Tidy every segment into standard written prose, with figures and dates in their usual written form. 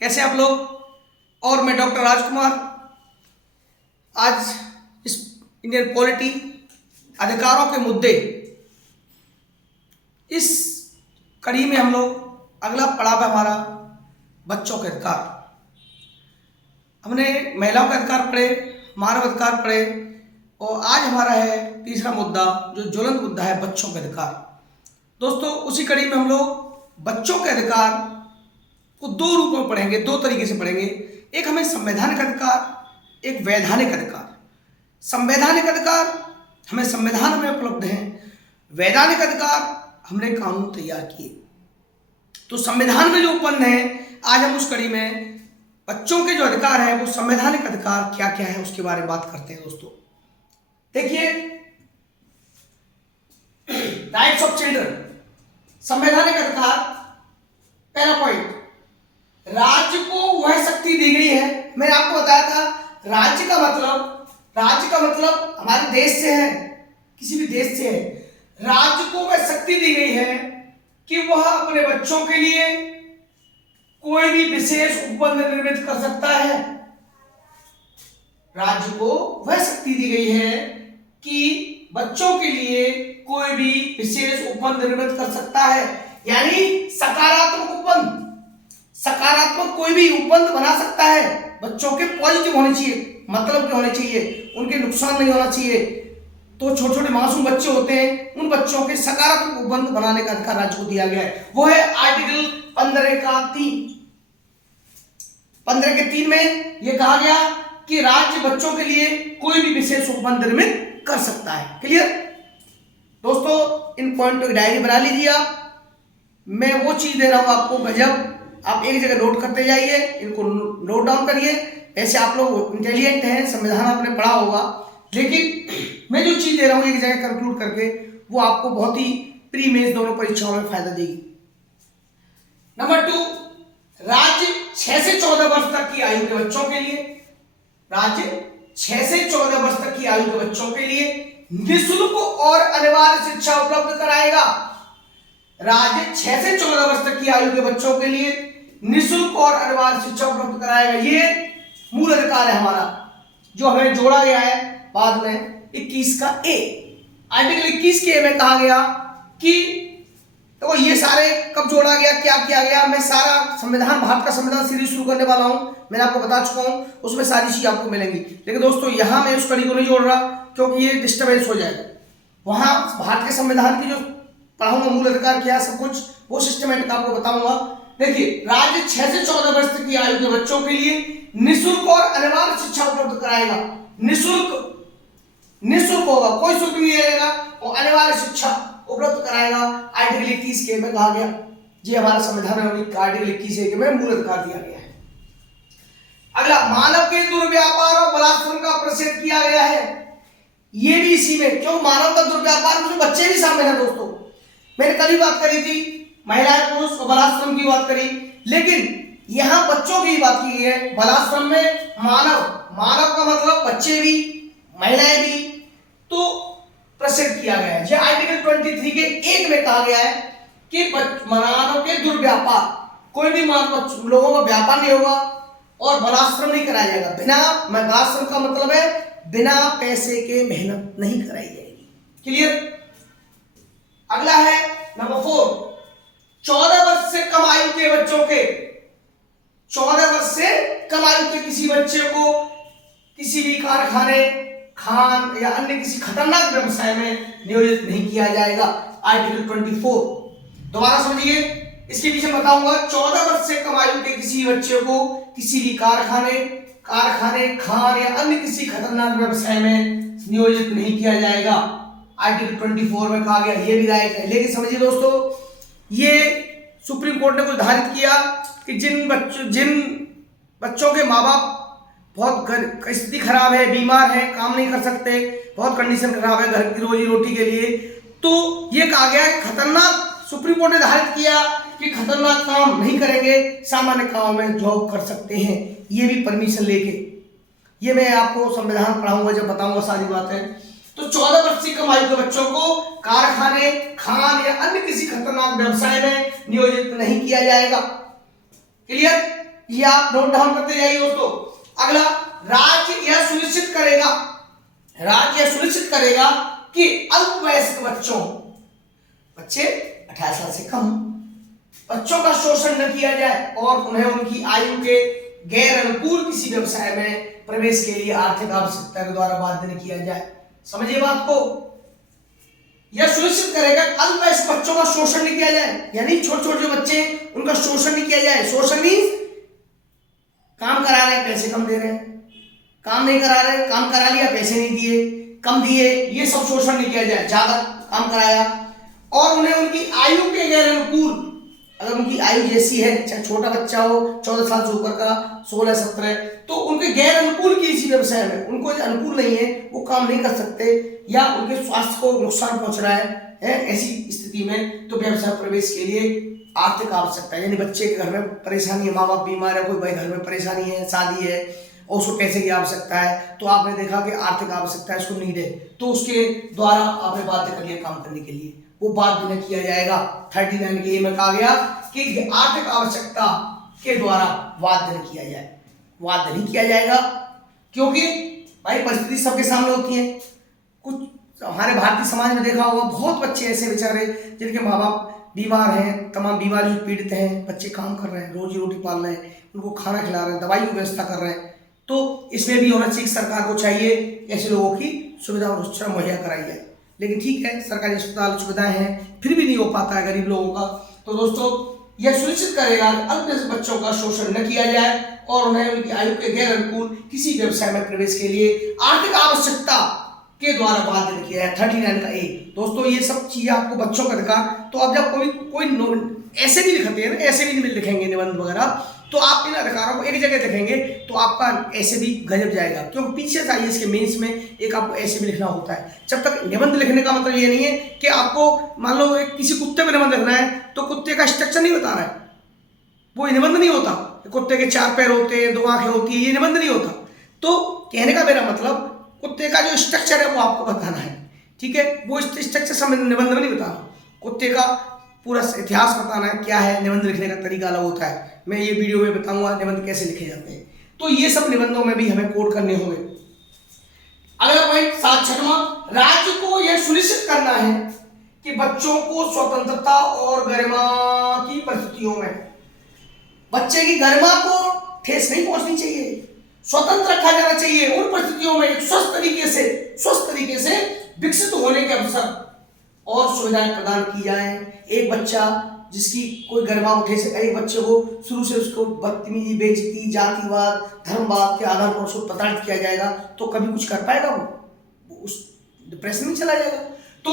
कैसे आप लोग। और मैं डॉक्टर राजकुमार। आज इस इंडियन पॉलिटी अधिकारों के मुद्दे इस कड़ी में हम लोग अगला पड़ाव है हमारा बच्चों के अधिकार। हमने महिलाओं के अधिकार पढ़े, मानव अधिकार पढ़े और आज हमारा है तीसरा मुद्दा जो ज्वलंत मुद्दा है बच्चों के अधिकार। दोस्तों उसी कड़ी में हम लोग बच्चों के अधिकार को दो रूप में पढ़ेंगे, दो तरीके से पढ़ेंगे। एक हमें संवैधानिक अधिकार, एक वैधानिक अधिकार। संवैधानिक अधिकार हमें संविधान में उपलब्ध हैं, वैधानिक अधिकार हमने कानून तैयार किए। तो संविधान में जो उपलब्ध है आज हम उस कड़ी में बच्चों के जो अधिकार है वो संवैधानिक अधिकार क्या क्या है उसके बारे में बात करते हैं। दोस्तों देखिए, राइट्स ऑफ चिल्ड्रन, संवैधानिक अधिकार। पहला पॉइंट, राज्य को वह शक्ति दी गई है। मैंने आपको बताया था राज्य का मतलब हमारे देश से है, किसी भी देश से है। राज्य को वह शक्ति दी गई है कि वह अपने बच्चों के लिए कोई भी विशेष उपबंध निर्मित कर सकता है। राज्य को वह शक्ति दी गई है कि बच्चों के लिए कोई भी विशेष उपबंध निर्मित कर सकता है, यानी सकारात्मक उपबंध, सकारात्मक कोई भी उपबंध बना सकता है। बच्चों के पॉजिटिव होने चाहिए, मतलब के होने चाहिए, उनके नुकसान नहीं होना चाहिए। तो छोटे छोटे मासूम बच्चे होते हैं, उन बच्चों के सकारात्मक उपबंध बनाने का अधिकार राज्य को दिया गया है। वो है आर्टिकल 15 के 3 में यह कहा गया कि राज्य बच्चों के लिए कोई भी विशेष उपबंध निर्मित कर सकता है। क्लियर दोस्तों, इन पॉइंटों की डायरी बना लीजिए आप। मैं वो चीज दे रहा हूं आपको गजब, आप एक जगह नोट करते जाइए, इनको नोट डाउन करिए। ऐसे आप लोग इंटेलिजेंट हैं, संविधान आपने पढ़ा होगा, लेकिन मैं जो चीज दे रहा हूं एक जगह कंक्लूड करके वो आपको बहुत ही प्री मेंस दोनों परीक्षाओं में फायदा देगी। नंबर 2, राज्य 6 से 14 वर्ष तक की आयु के बच्चों के लिए, राज्य 6 से 14 वर्ष तक की आयु के बच्चों के लिए निःशुल्क और अनिवार्य शिक्षा उपलब्ध कराएगा। राज्य 6 से 14 वर्ष तक की आयु के बच्चों के लिए निःशुल्क और अनिवार्य शिक्षा उपलब्ध कराएगा। ये मूल अधिकार है हमारा, जो हमें जोड़ा गया है बाद में 21 का ए। आर्टिकल 21 के ए में कहा गया कि तो ये सारे कब जोड़ा गया, क्या किया गया, मैं सारा संविधान, भारत का संविधान सीरीज शुरू करने वाला हूं, मैंने आपको बता चुका हूं, उसमें सारी चीज आपको मिलेंगी। लेकिन दोस्तों यहां मैं उस कड़ी को नहीं जोड़ रहा क्योंकि ये डिस्टर्बेंस हो जाएगा। वहां भारत के संविधान की जो पढ़ाऊंगा, मूल अधिकार क्या है, सब कुछ वो सिस्टमेटिक आपको बताऊंगा। देखिए, राज्य 6 से 14 वर्ष तक की आयु के बच्चों के लिए निःशुल्क और अनिवार्य शिक्षा उपलब्ध कराएगा। निःशुल्क होगा, कोई शुल्क नहीं रहेगा और अनिवार्य शिक्षा उपलब्ध कराएगा। आर्टिकल 21 के में कहा गया, ये हमारा संविधान में आर्टिकल 21 के में मूल अधिकार दिया गया है। अगला, मानव के दुर्व्यापार और बलात्कार का प्रतिषेध किया गया है। ये भी इसी में, क्यों मानव का दुर्व्यापार में बच्चे भी शामिल है। दोस्तों मैंने कल ही बात करी थी, महिलाएं पुरुष और बलाश्रम की बात करी, लेकिन यहां बच्चों की बात की है। बलाश्रम में मानव का मतलब बच्चे भी महिलाएं भी, तो प्रसिद्ध किया गया है। यह आर्टिकल 23 के 1 में कहा गया है कि मानव के दुर्व्यापार, कोई भी लोगों का व्यापार नहीं होगा और बलाश्रम नहीं कराया जाएगा। बलाश्रम का मतलब है बिना पैसे के मेहनत नहीं कराई जाएगी। क्लियर। अगला है नंबर 4, 14 वर्ष से कम आयु के बच्चों के, 14 वर्ष से कम आयु के किसी बच्चे को किसी भी कारखाने, खान या अन्य किसी खतरनाक व्यवसाय में नियोजित नहीं किया जाएगा। आर्टिकल 24 दोबारा समझिए, इसके पीछे बताऊंगा। 14 वर्ष से कम आयु के किसी बच्चे को किसी भी कारखाने, खान या अन्य किसी खतरनाक व्यवसाय में नियोजित नहीं किया जाएगा। आर्टिकल 24 में कहा गया, ये भी राइट है। लेकिन समझिए दोस्तों, ये सुप्रीम कोर्ट ने कुछ निर्धारित किया कि जिन बच्चों के माँ बाप बहुत स्थिति खराब है, बीमार है, काम नहीं कर सकते, बहुत कंडीशन खराब है घर की रोजी रोटी के लिए, तो ये कहा गया कि खतरनाक, सुप्रीम कोर्ट ने निर्धारित किया कि खतरनाक काम नहीं करेंगे, सामान्य कामों में जॉब कर सकते हैं, ये भी परमिशन लेके। ये मैं आपको संविधान पढ़ाऊंगा जब बताऊंगा सारी बातें। तो 14 वर्ष से कम आयु के बच्चों को कारखाने, खान या अन्य किसी खतरनाक व्यवसाय में नियोजित नहीं किया जाएगा। क्लियर। ये आप नोट डाउन करते जाइए दोस्तों। अगला, राज्य यह सुनिश्चित करेगा कि अल्पवयस्क बच्चे 18 साल से कम बच्चों का शोषण न किया जाए और उन्हें उनकी आयु के गैर अनुकूल किसी व्यवसाय में प्रवेश के लिए आर्थिक आवश्यकता के द्वारा बाध्य न किया जाए। समझिए बात को, यह सुनिश्चित करेगा अल्पवयस्क बच्चों का शोषण नहीं किया जाए, यानी छोटे छोटे जो बच्चे उनका शोषण नहीं किया जाए। शोषण मीन्स काम करा रहे हैं पैसे कम दे रहे हैं, काम नहीं करा रहे, काम करा लिया पैसे नहीं दिए, कम दिए, ये सब शोषण नहीं किया जाए। ज्यादा काम कराया और उन्हें उनकी आयु के गैर अनुकूल, अगर उनकी आयु जैसी है, चाहे छोटा बच्चा हो 14 साल से ऊपर का 16-17, तो उनके गैर अनुकूल किसी व्यवसाय में उनको अनुकूल नहीं है, वो काम नहीं कर सकते या उनके स्वास्थ्य को नुकसान पहुंच रहा है ऐसी स्थिति में तो व्यवसाय प्रवेश के लिए आर्थिक आवश्यकता है, यानी बच्चे के घर में परेशानी है, माँ बाप बीमार है, कोई भाई घर में परेशानी है, शादी है और उसको पैसे की आवश्यकता है, तो आपने देखा कि आर्थिक आवश्यकता है, उसको नीड है, तो उसके द्वारा आपने बाध्य कर लिया काम करने के लिए, वो बाध्य न किया जाएगा। 39 के में कहा गया कि आर्थिक आवश्यकता के द्वारा बाध्य न किया जाए, बाध्य नहीं किया जाएगा, क्योंकि भाई परिस्थिति सबके सामने होती है। कुछ हमारे भारतीय समाज में देखा होगा, बहुत बच्चे ऐसे बेचारे जिनके माँ बाप बीमार हैं, तमाम बीमारी से पीड़ित हैं, बच्चे काम कर रहे हैं, रोजी रोटी पाल रहे हैं, उनको खाना खिला रहे हैं, दवाई की व्यवस्था कर रहे हैं, तो इसमें भी होना चाहिए, सरकार को चाहिए ऐसे लोगों की सुविधा और सुरक्षा मुहैया कराई जाए। लेकिन ठीक है, सरकारी अस्पताल सुविधाएं हैं, फिर भी नहीं हो पाता है गरीब लोगों का। तो दोस्तों यह सुनिश्चित करेगा अल्पवयस्क बच्चों का शोषण न किया जाए और उन्हें उनकी आयु के गैर अनुकूल किसी व्यवसाय में प्रवेश के लिए आर्थिक आवश्यकता के द्वारा बाध्य न किया है। 39 का ए। दोस्तों ये सब चीजें आपको बच्चों का अधिकार, तो अब जब कोई ऐसे भी लिखते हैं ना, ऐसे भी नहीं लिखेंगे निबंध वगैरह, तो आप इन अधिकारों को एक जगह लिखेंगे तो आपका ऐसे भी गजब जाएगा, क्योंकि पीछे से आईएएस के मेंस में एक आपको ऐसे भी लिखना होता है। जब तक निबंध लिखने का मतलब ये नहीं है कि आपको मान लो किसी कुत्ते पे निबंध लिखना है तो कुत्ते का स्ट्रक्चर नहीं बताना है, वो निबंध नहीं होता। कुत्ते के 4 पैर होते हैं, 2 आंखें होती है, ये निबंध नहीं होता। तो कहने का मेरा मतलब कुत्ते का जो स्ट्रक्चर है वो आपको बताना है, ठीक है, वो स्ट्रक्चर सब निबंध में नहीं बताना। कुत्ते का पूरा इतिहास बताना है, क्या है, निबंध लिखने का तरीका अलग होता है, मैं ये वीडियो में बताऊंगा निबंध कैसे लिखे जाते हैं। तो ये सब निबंधों में भी हमें कोड करने होंगे। अगला पॉइंट 7वां, राज्य को यह सुनिश्चित करना है कि बच्चों को स्वतंत्रता और गरिमा की परिस्थितियों में बच्चे की गरिमा को ठेस नहीं पहुंचनी चाहिए, स्वतंत्र रखा जाना चाहिए। उन परिस्थितियों में एक स्वस्थ तरीके से विकसित होने के अवसर और सुविधाएं प्रदान की जाए। एक बच्चा जिसकी कोई गरिमा उठे से, एक बच्चे को शुरू से उसको बदतमीजी, बेइज्जती, जातिवाद, धर्मवाद के आधार पर उसको प्रताड़ित किया जाएगा तो कभी कुछ कर पाएगा? वो उस डिप्रेशन में चला जाएगा। तो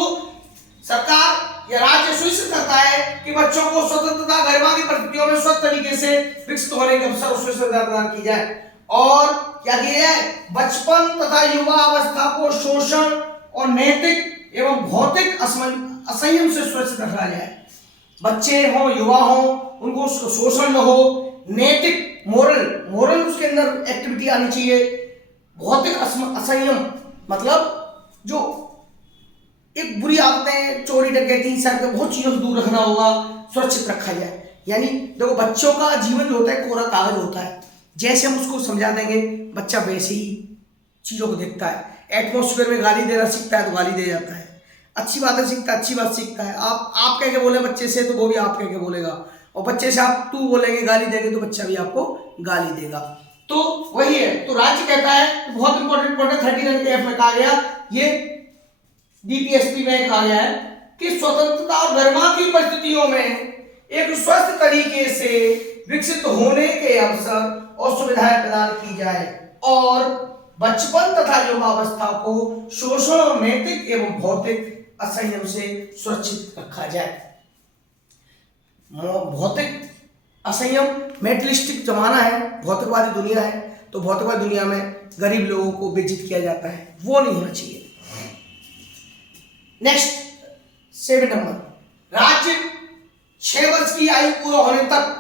सरकार या राज्य सुनिश्चित करता है कि बच्चों को स्वतंत्रता, गरिमा की परिस्थितियों में स्वस्थ तरीके से विकसित होने के अवसर और सुविधा प्रदान की जाए। और क्या किया जाए? बचपन तथा युवा अवस्था को शोषण और नैतिक एवं भौतिक असंयम से सुरक्षित रखा जाए। बच्चे हो, युवा हो, उनको शोषण न हो, नैतिक मोरल उसके अंदर एक्टिविटी आनी चाहिए। भौतिक असंयम मतलब जो एक बुरी आदतें, चोरी डकैती, सर पे बहुत चीजों से दूर रखना होगा, सुरक्षित रखा जाए। यानी देखो बच्चों का जीवन जो होता है कोरा कागज होता है, जैसे हम उसको समझा देंगे बच्चा वैसे ही चीजों को देखता है। एटमॉस्फेयर में गाली देना सीखता है तो गाली दे जाता है, अच्छी बातें सीखता है, अच्छी बात सीखता है। आप कह के बोले बच्चे से तो वो भी आप कह के बोलेगा, और बच्चे से आप तू बोलेंगे, गाली देंगे तो बच्चा भी आपको गाली देगा। तो वही है। तो राज्य कहता है, बहुत इंपॉर्टेंट पॉइंट 39 के एफ में कहा गया, ये डीपीएसपी में कहा गया है कि स्वतंत्रता और गरिमा की परिस्थितियों में एक स्वस्थ तरीके से विकसित होने के अवसर और सुविधाएं प्रदान की जाए और बचपन तथा युवावस्था को शोषण और नैतिक एवं भौतिक असंयम से सुरक्षित रखा जाए। भौतिक असंयम, मेटलिस्टिक जमाना है, भौतिकवादी दुनिया है, तो भौतिकवादी दुनिया में गरीब लोगों को बेइज्जत किया जाता है, वो नहीं होना चाहिए। नेक्स्ट 7 नंबर, राज्य 6 वर्ष की आयु पूरा होने तक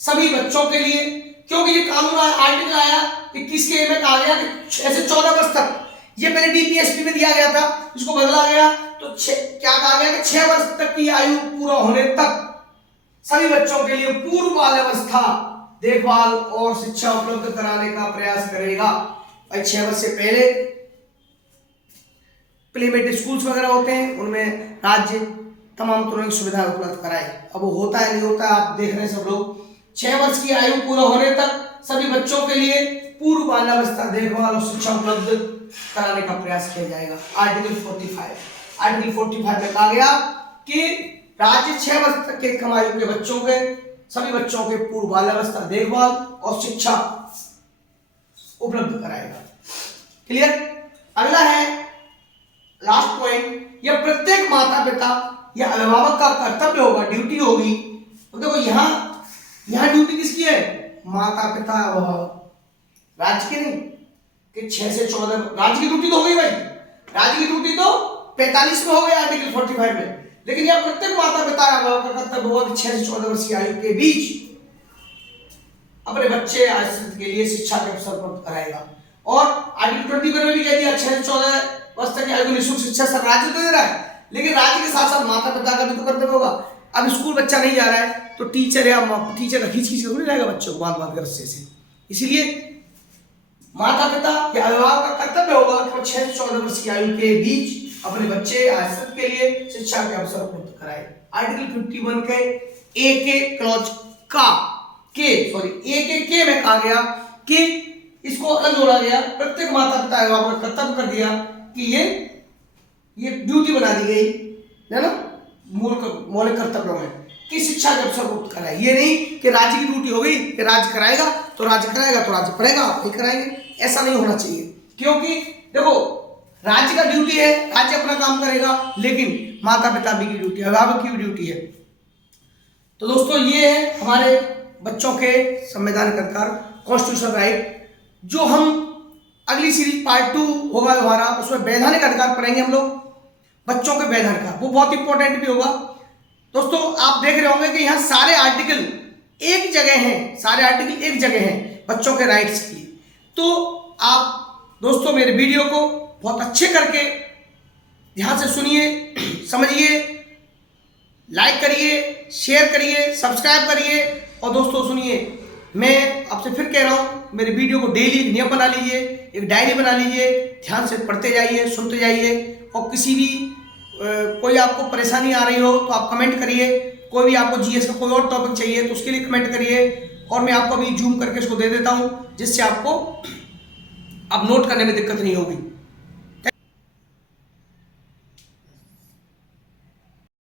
सभी बच्चों के लिए, क्योंकि ये कानून आर्टिकल आया 21 के में कहा गया कि ऐसे 14 वर्ष तक, ये पहले डीपीएसपी में दिया गया था, इसको बदला गया तो क्या कहा गया कि 6 वर्ष तक की आयु पूरा होने तक सभी बच्चों के लिए पूर्व बाल्यावस्था देखभाल और शिक्षा उपलब्ध कराने का प्रयास करेगा। भाई 6 वर्ष से पहले प्लेमेट स्कूल्स वगैरह होते हैं, उनमें राज्य तमाम तरह की सुविधाएं उपलब्ध कराए। अब वो होता है नहीं होता है, आप देख रहे हैं सब लोग। 6 वर्ष की आयु पूरा होने तक सभी बच्चों के लिए पूर्व बाल्यावस्था देखभाल और शिक्षा उपलब्ध कराने का प्रयास किया जाएगा। आर्टिकल 45 में कहा गया कि राज्य 6 वर्ष तक के कम आयु के बच्चों के सभी बच्चों के पूर्व बाल्यावस्था देखभाल और शिक्षा उपलब्ध कराएगा। क्लियर। अगला है लास्ट पॉइंट, यह प्रत्येक माता पिता या अभिभावक का कर्तव्य होगा, ड्यूटी होगी। तो देखो यहां ड्यूटी किसकी है? माता पिता अभिभावक, राज्य की नहीं कि 6 से 14। राज्य की ड्यूटी तो हो गई भाई, राज्य की ड्यूटी तो 45 में हो गई आर्टिकल 45 में, लेकिन यह प्रत्येक माता पिता अभिभावक का कर्तव्य होगा कि 6 से 14 वर्ष की आयु के बीच अपने बच्चे आश्रित के लिए शिक्षा के अवसर उपलब्ध कराएगा। और आर्टिकल 21 में भी कह दिया 6 से 14 वर्ष तक की आयु को निःशुल्क शिक्षा सब राज्य तो दे रहा है, लेकिन राज्य के साथ साथ माता पिता का भी तो कर्तव्य होगा। अब स्कूल बच्चा नहीं जा रहा है तो टीचर का खींच कर नहीं रहेगा बच्चों को बांध कर रस्से से। इसीलिए माता पिता या अभिभावक का कर्तव्य होगा कि वो 6 से 14 वर्ष की आयु के बीच अपने बच्चे आश्रित के लिए शिक्षा के अवसर उपलब्ध कराए। आर्टिकल 51 के ए के क्लॉज के में कहा गया कि इसको अलग जोड़ा गया, प्रत्येक माता पिता अभिभावक का कर्तव्य कर दिया कि ये ड्यूटी बना दी गई है ना मौलिक कर्तव्यों में कि शिक्षा के अवसर उपलब्ध कराए। ये नहीं कि राज्य की ड्यूटी हो गई कि राज्य कराएगा तो राज्य करेगा, आप नहीं कराएंगे, ऐसा नहीं होना चाहिए। क्योंकि देखो राज्य का ड्यूटी है, राज्य अपना काम करेगा, लेकिन माता पिता भी की ड्यूटी है, अभिभावक की भी ड्यूटी है। तो दोस्तों ये है हमारे बच्चों के संवैधानिक अधिकार, कॉन्स्टिट्यूशनल राइट। जो हम अगली सीरीज पार्ट 2 होगा हमारा, उसमें वैधानिक अधिकार पढ़ेंगे हम लोग, बच्चों के वैधानिक का, वो बहुत इंपॉर्टेंट भी होगा। दोस्तों आप देख रहे होंगे कि यहाँ सारे आर्टिकल एक जगह हैं बच्चों के राइट्स के लिए। तो आप दोस्तों मेरे वीडियो को बहुत अच्छे करके ध्यान से सुनिए, समझिए, लाइक करिए, शेयर करिए, सब्सक्राइब करिए। और दोस्तों सुनिए, मैं आपसे फिर कह रहा हूँ, मेरे वीडियो को डेली नियम बना लीजिए, एक डायरी बना लीजिए, ध्यान से पढ़ते जाइए, सुनते जाइए। और किसी भी कोई आपको परेशानी आ रही हो तो आप कमेंट करिए, कोई भी आपको जीएस का कोई और टॉपिक चाहिए तो उसके लिए कमेंट करिए, और मैं आपको अभी जूम करके इसको दे देता हूँ, जिससे आपको अब नोट करने में दिक्कत नहीं होगी।